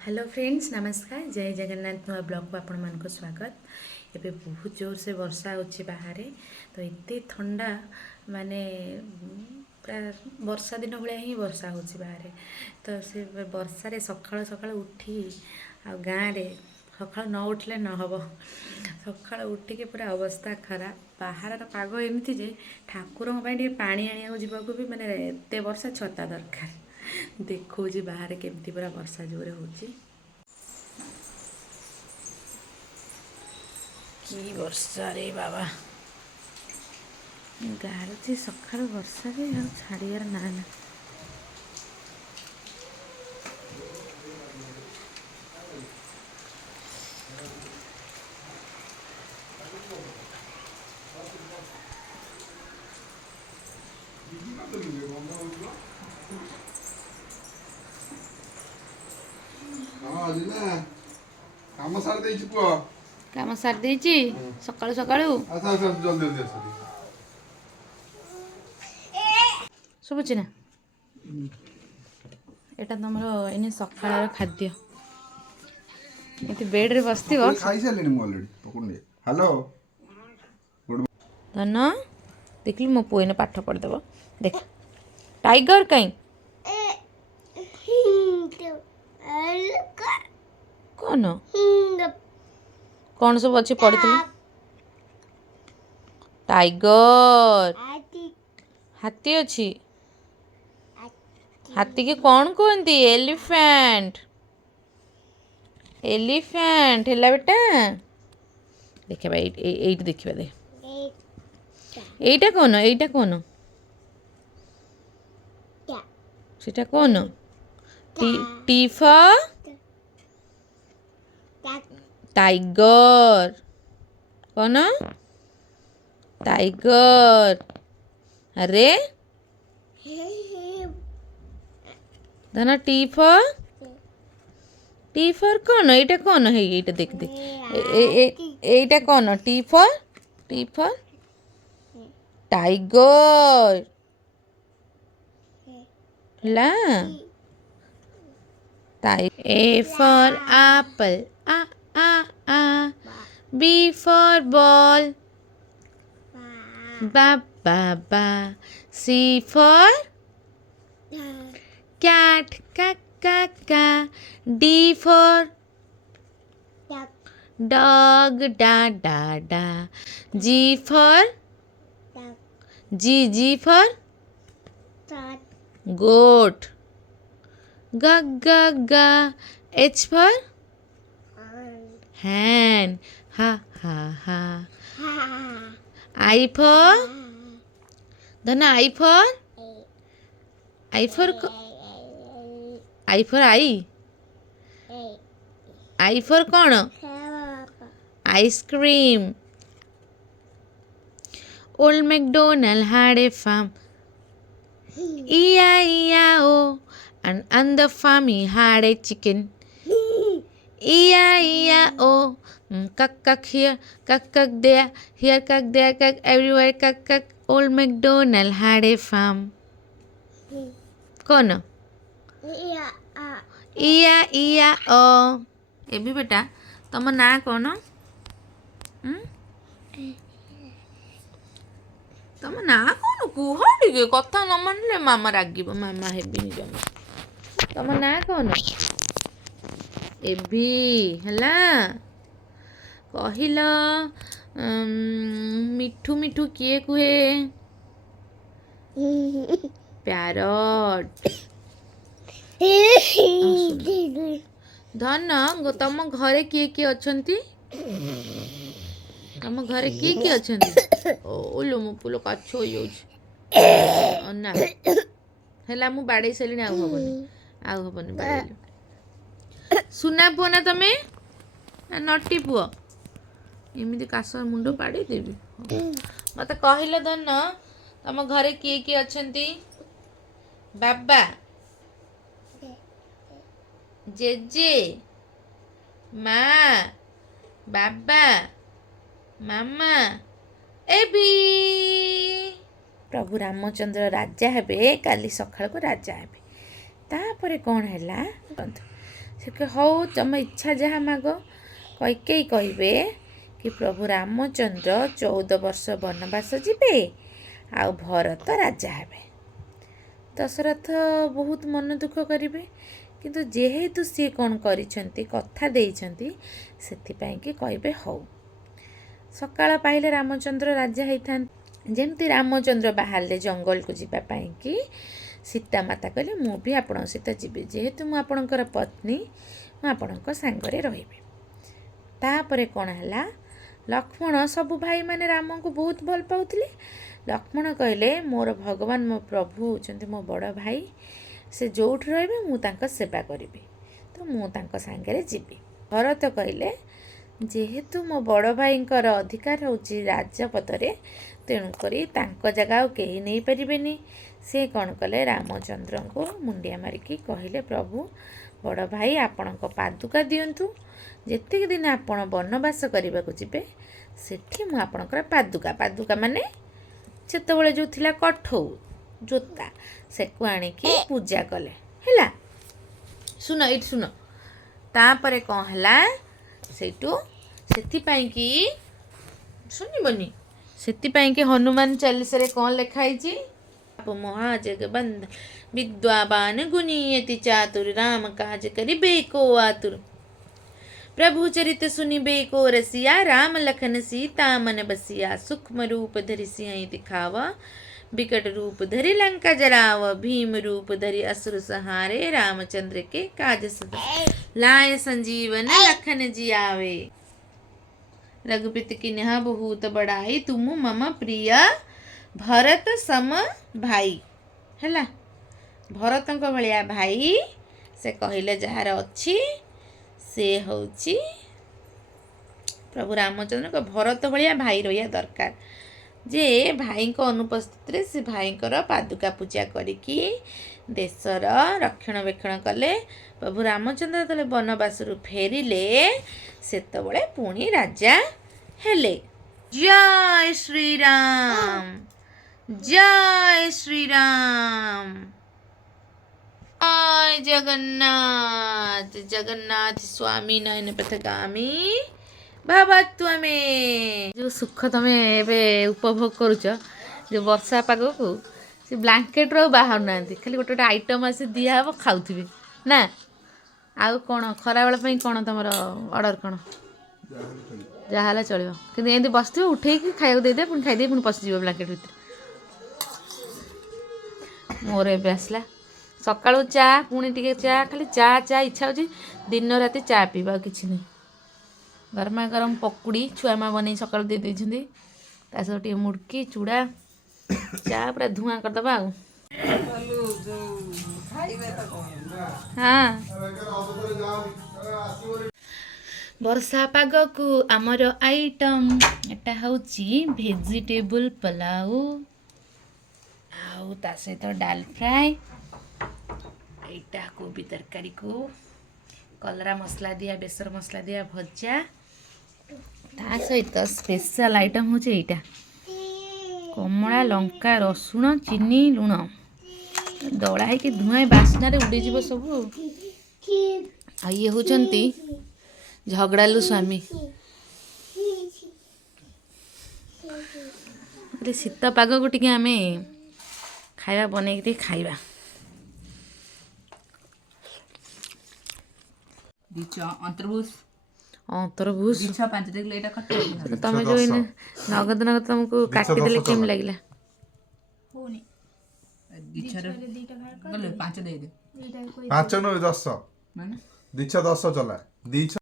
Hello friends नमस्कार जय जगन्नाथ नुआ ब्लॉग को आपण मान स्वागत। एबे बहुत जोर से वर्षा होची बाहर तो एते ठंडा माने पूरा वर्षा दिन भाया ही वर्षा होची बाहर तो से वर्षा रे सकाळ सकाळ उठी आ गाँव रे सकाळ न उठले न हब सकाळ उठिके पूरा अवस्था खराब बाहर पाग एमती जे ठाकुर पानी आनिया जावाक भी माने एते वर्षा छता दरकार देखो बाहर केमती पूरा वर्षा जोरे होची कि वर्षा रे बाबा गाड़ुची सकाळु वर्षा भी छाड़ियार ना ना काम सारी ଦେଇଛି ପୁଅ काम सार देची सकाळु सकाळु ଆସ ଆସ ଜଲ୍ଦି ଜଲ୍ଦି ଆସ ଶୁଭୁଛି ନା ଏଟା ତମର ଏନେ ସକାଳର ଖାଦ୍ୟ ଏଠି ବେଡରେ ବସିଥିବ ଖାଇସାରିଲିଣି ମୁଁ ଅଲରେଡି ପକୁଡ଼ି ହ୍ୟାଲୋ ଧନ ଦେଖିଲି ମୋ ପୁଅ ଏନେ ପାଠ ପଢ଼ିଦେବ ଦେଖ ଟାଇଗର କାଇଁ କ'ଣ କ'ଣ ସବୁ ଅଛି ପଢ଼ିଥିଲ ଟାଇଗର ହାତୀ ଅଛି हाथी के कौन कहती एलिफेंट एलिफेंट है बेटा देखा एट देखा दे एटा कौन सेटा कौन टी फॉर टाइगर कौन टाइगर अरे धना टी फॉर कौन एटा कौन है एटा देख देख एटा कौन टी फॉर टाइगर ला ए फॉर एप्पल आ आ आ बी फॉर बॉल बा बा बा C for cat ka D for dog da da da G for G for goat ga ga ga H for hand ha ha ha I for धना I for I for कौन ice cream old McDonald had a farm E-I-E-I-O and on the farm he had a chicken E-I-E-I-O cuck cuck here cuck cuck there here cuck there cuck everywhere cuck cuck old MacDonald had a farm कौन इया इया ओ AB बेटा तुम ना कौन तुम ना कौन कुह टे कथा न मानले मामा रागिब मामा हेबिनी जमा तुम ना कौन एबी हला कहिल मिठू मिठू किए कुहे प्यारट धन तुम घरे किए किए अच्छी तुम घरे किए किए अच्छी ओलो मो पुलो काछ हो ना है मु बाड़े सारे आउ हबनी बाड़े सुना पुओ ना तमें नटी पुओ एमती काश मुंड पाड़ी देवी मत कहल धन तुम घरे किए किए अच्छी बाबा जेजे माँ बाबा मामा एबी प्रभु रामचंद्र राजा हेबे काली सकाळ को राजा हेबे तापरे कौन है ସେ ହଉ ତମ ଇଚ୍ଛା ଯାହା ମାଗ। କୈକେୟୀ କହିବେ କି ପ୍ରଭୁ ରାମଚନ୍ଦ୍ର 14 ବର୍ଷ ବନବାସ ଯିବେ ଆଉ ଭରତ ରାଜା ହେବେ। ଦଶରଥ ବହୁତ ମନ ଦୁଃଖ କରିବେ, କିନ୍ତୁ ଯେହେତୁ ସିଏ କ'ଣ କରିଛନ୍ତି, କଥା ଦେଇଛନ୍ତି, ସେଥିପାଇଁ କି କହିବେ ହଉ। ସକାଳ ପାଇଲେ ରାମଚନ୍ଦ୍ର ରାଜା ହେଇଥାନ୍ତି। ଯେମିତି ରାମଚନ୍ଦ୍ର ବାହାରିଲେ ଜଙ୍ଗଲକୁ ଯିବା ପାଇଁକି, ସୀତାମାତା କହିଲେ ମୁଁ ବି ଆପଣଙ୍କ ସହିତ ଯିବି, ଯେହେତୁ ମୁଁ ଆପଣଙ୍କର ପତ୍ନୀ, ମୁଁ ଆପଣଙ୍କ ସାଙ୍ଗରେ ରହିବି। ତାପରେ କ'ଣ ହେଲା, ଲକ୍ଷ୍ମଣ, ସବୁ ଭାଇମାନେ ରାମଙ୍କୁ ବହୁତ ଭଲ ପାଉଥିଲେ। ଲକ୍ଷ୍ମଣ କହିଲେ ମୋର ଭଗବାନ ମୋ ପ୍ରଭୁ ହେଉଛନ୍ତି ମୋ ବଡ଼ ଭାଇ, ସେ ଯେଉଁଠି ରହିବେ ମୁଁ ତାଙ୍କ ସେବା କରିବି, ତ ମୁଁ ତାଙ୍କ ସାଙ୍ଗରେ ଯିବି। ଭରତ କହିଲେ ଯେହେତୁ ମୋ ବଡ଼ ଭାଇଙ୍କର ଅଧିକାର ହେଉଛି ରାଜପଦରେ, ତେଣୁକରି ତାଙ୍କ ଜାଗା ଆଉ କେହି ନେଇପାରିବେନି। ସେ କ'ଣ କଲେ, ରାମଚନ୍ଦ୍ରଙ୍କୁ ମୁଣ୍ଡିଆ ମାରିକି କହିଲେ ପ୍ରଭୁ ବଡ଼ ଭାଇ ଆପଣଙ୍କ ପାଦୁକା ଦିଅନ୍ତୁ, ଯେତିକି ଦିନ ଆପଣ ବନବାସ କରିବାକୁ ଯିବେ ସେଠି ମୁଁ ଆପଣଙ୍କର ପାଦୁକା ମାନେ ସେତେବେଳେ ଯେଉଁ ଥିଲା କଠଉ ଜୋତା, ସେକୁ ଆଣିକି ପୂଜା କଲେ। ହେଲା, ଶୁଣ ଏଇଠି ଶୁଣ। ତାପରେ କ'ଣ ହେଲା, ସେଇଠୁ ସେଥିପାଇଁକି ଶୁଣିବନି, ସେଥିପାଇଁକି ହନୁମାନ ଚାଲିସାରେ କ'ଣ ଲେଖା ହେଇଛି, ମହାଜଗବନ୍ଧ ବିଦ୍ୱାବାନ ଗୁଣୀୟତି ଚାତୁର ରାମ କାଜ କରିବେ को आतुर प्रभु चरित सुनिबे को रसिया राम लखन सीता मन बसिया सूक्ष्म रूप धरि सिंह दिखावा विकट रूप धरि लंका जराव भीम रूप धरि असुर सहारे रामचंद्र के काज सदा लाय संजीवन लखन जियावे रघुपति किन्हा बहुत बड़ाई तुम मम प्रिय भरत सम भाई। ହେଲା, ଭରତଙ୍କ ଭଳିଆ ଭାଇ ସେ କହିଲେ ଯାହାର ଅଛି ସେ ହେଉଛି ପ୍ରଭୁ ରାମଚନ୍ଦ୍ରଙ୍କ। ଭରତ ଭଳିଆ ଭାଇ ରହିବା ଦରକାର, ଯେ ଭାଇଙ୍କ ଅନୁପସ୍ଥିତିରେ ସେ ଭାଇଙ୍କର ପାଦୁକା ପୂଜା କରିକି ଦେଶର ରକ୍ଷଣାବେକ୍ଷଣ କଲେ। ପ୍ରଭୁ ରାମଚନ୍ଦ୍ର ଯେତେବେଳେ ବନବାସରୁ ଫେରିଲେ ସେତେବେଳେ ପୁଣି ରାଜା ହେଲେ। ଜୟ ଶ୍ରୀରାମ, ଜୟ ଶ୍ରୀରାମ, ଜୟ ଜଗନ୍ନାଥ। ଜଗନ୍ନାଥ ସ୍ୱାମୀ ନୟନ ପଥଗାମୀ ଭାବାତୁ ଆମେ। ଯେଉଁ ସୁଖ ତମେ ଏବେ ଉପଭୋଗ କରୁଛ ଯେଉଁ ବର୍ଷା ପାଗକୁ, ସେ ବ୍ଲାଙ୍କେଟ୍ରୁ ଆଉ ବାହାରୁନାହାନ୍ତି, ଖାଲି ଗୋଟେ ଗୋଟେ ଆଇଟମ୍ ଆସି ଦିଆହେବ, ଖାଉଥିବେ ନା। ଆଉ କ'ଣ ଖରାବେଳ ପାଇଁ କ'ଣ ତମର ଅର୍ଡ଼ର କ'ଣ? ଯାହା ହେଲେ ଚଳିବ, କିନ୍ତୁ ଏମିତି ବସିଥିବ, ଉଠେଇକି ଖାଇବାକୁ ଦେଇଦେବେ, ପୁଣି ଖାଇଦେଇ ପୁଣି ପଶିଯିବ ବ୍ଲାଙ୍କେଟ୍ ଭିତରେ। ମୋର ଏବେ ଆସିଲା ସକାଳୁ ଚା, ପୁଣି ଟିକେ ଚା, ଖାଲି ଚା ଇଚ୍ଛା ହେଉଛି। ଦିନ ରାତି ଚା ପିଇବା, ଆଉ କିଛି ନାହିଁ। ଗରମା ଗରମ ପକୁଡ଼ି ଛୁଆମା ବନେଇ ସକାଳୁ ଦେଇ ଦେଇଛନ୍ତି, ତା ସହିତ ଟିକେ ମୁଡ଼କି ଚୁଡ଼ା, ଚା ପୁରା ଧୂଆଁ କରିଦେବା ଆଉ। ହଁ, ବର୍ଷା ପାଗକୁ ଆମର ଆଇଟମ୍ ଏଟା ହେଉଛି ଭେଜିଟେବୁଲ୍ ପଲାଉ, ଆଉ ତା ସହିତ ଡାଲ ଫ୍ରାଏ, ଏଇଟା କୋବି ତରକାରୀକୁ କଲରା ମସଲା ଦିଆ, ବେସର ମସଲା ଦିଆ ଭଜା, ତା ସହିତ ସ୍ପେଶାଲ୍ ଆଇଟମ୍ ହେଉଛି ଏଇଟା କମଳା ଲଙ୍କା ରସୁଣ ଚିନି ଲୁଣ ଦଳା ହେଇକି ଧୂଆଁ ବାସ୍ନାରେ ଉଡ଼ିଯିବ ସବୁ। ଆଉ ଇଏ ହେଉଛନ୍ତି ଝଗଡ଼ାଲୁ ସ୍ୱାମୀ। ଶୀତ ପାଗକୁ ଟିକେ ଆମେ ଖାଇବା ବନେଇକି ଟିକେ ଖାଇବା। ତମେ ଯୋଉ ନଗଦ ତମକୁ କାଟିଦେଲେ କେମିତି ଲାଗିଲା? 5 ନୁହେଁ 10, 2 10 ଚଲା 2